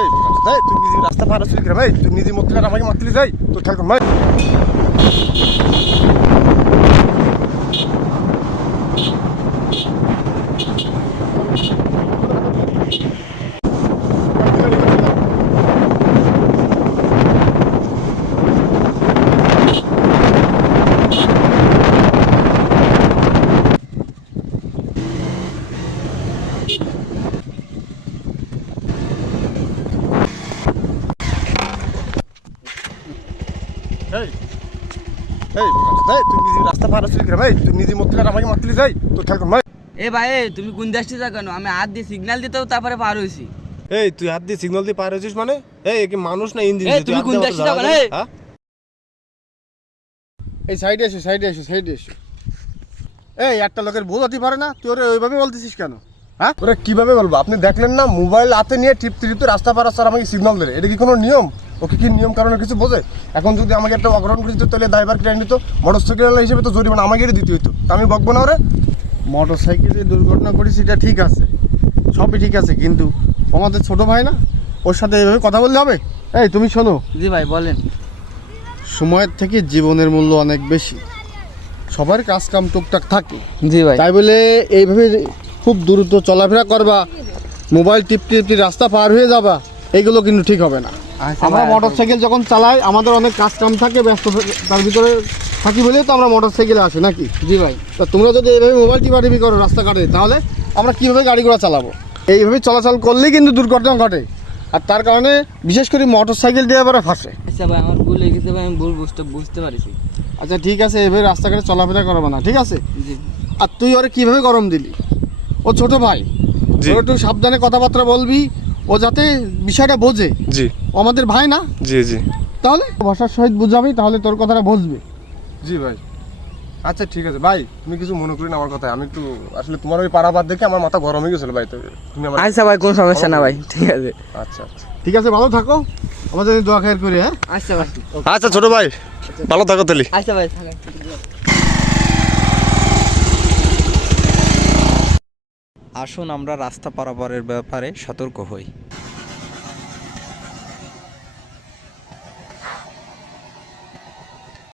এই এই তুই নিজে রাস্তা পার হচ্ছিস কেন ভাই? তুই নিজে মরতে আর আমাকে মারতে যাই তোর খেয়াল কর ভাই। এই এই এই তুই নিজে রাস্তা পার হচ্ছিস কেন ভাই? তুই নিজে মরতে আর আমাকে মারতে যাই তোর খেয়াল কর ভাই। এ ভাই তুমি কোন দেশটি যা কেন? আমি হাত দিয়ে সিগন্যাল দিতেও তারপরে পার হয়েছি। এই তুই হাত দিয়ে সিগন্যাল দিয়ে পার হয়েছিস মানে? এই কি মানুষ না ইঞ্জিন? এই তুমি কোন দেশটি যা কেন? এই সাইডে এসো সাইডে এসো সাইডে এসো। এই একটা লোকের ভুল হতে পারে না, তুই ওরে ওইভাবে বলতেছিস কেন? হ্যাঁ ওরা কিভাবে বলবো? আপনি দেখলেন না মোবাইল হাতে নিয়ে টিপতে টিপতে রাস্তা পার স্যার আমাকে সিগন্যাল দিলে, এটা কি কোনো নিয়ম? ওকে কি নিয়ম কারণে কিছু বোঝে? এখন যদি আমাকে একটা অগ্রহণ করে দিত তাহলে ড্রাইভার কিনে নিত, মোটর সাইকেল হিসেবে তো জরিমানা আমাকে দিতে হইতো, তা আমি বকবো না ওরে? মোটর সাইকেলে দুর্ঘটনা করেছি এটা ঠিক আছে, সবই ঠিক আছে, কিন্তু আমাদের ছোট ভাই না, ওর সাথে এইভাবে কথা বললে হবে? এই তুমি শোনো, জি ভাই বলেন। সময়ের থেকে জীবনের মূল্য অনেক বেশি, সবার কাজ কাম টুকটাক থাকে, জি ভাই। তাই বলে এইভাবে খুব দ্রুত চলাফেরা করবা, মোবাইল টিপতে টিপতে রাস্তা পার হয়ে যাবা, এইগুলো কিন্তু ঠিক হবে না। আচ্ছা আমরা ভাই, মোটর সাইকেল যখন চালাই আমাদের অনেক কাজ কাম থাকে, ব্যস্ত তার ভিতরে থাকি বলেই তো আমরা মোটর সাইকেলে আসি নাকি? জি ভাই। তা তোমরা যদি এইভাবে মোবাইল টিপাটিপি করো রাস্তাঘাটে, তাহলে আমরা কীভাবে গাড়ি ঘোড়া চালাবো? এইভাবে চলাচল করলেই কিন্তু দুর্ঘটনা ঘটে, আর তার কারণে বিশেষ করে মোটর সাইকেল ড্রাইভাররা ফাঁসে। আচ্ছা ভাই আমার ভুল হয়ে গেছে ভাই, আমি ভুল বুঝতে পারিছি। আচ্ছা ঠিক আছে, এভাবে রাস্তাঘাটে চলাফেরা করবো না, ঠিক আছে? জি। আর তুই ওরে কীভাবে গরম দিলি? ও ছোট ভাই, ওর একটু সাবধানে কথাবার্তা বলবি, ও যাতে বিষয়টা বোঝে। জি ও আমাদের ভাই না? জি জি তাহলে ভাষার সহিত বুঝাবি, তাহলে তোর কথাটা বুঝবে। জি ভাই, আচ্ছা ঠিক আছে ভাই, তুমি কিছু মনে করি না আমার কথা, আমি একটু আসলে তোমার ওই পারাবার দেখে আমার মাথা গরম হয়ে গেছিল ভাই, তো তুমি আমার আচ্ছা ভাই কোনো সমস্যা না ভাই, ঠিক আছে। আচ্ছা আচ্ছা ঠিক আছে, ভালো থাকো, আমাদের দোয়া খায়ের করি। হ্যাঁ আচ্ছা ভাই। আচ্ছা ছোট ভাই, ভালো থাকো তাহলে। আচ্ছা ভাই থাকেন। আসুন আমরা রাস্তা পারাপারের ব্যাপারে সতর্ক হই।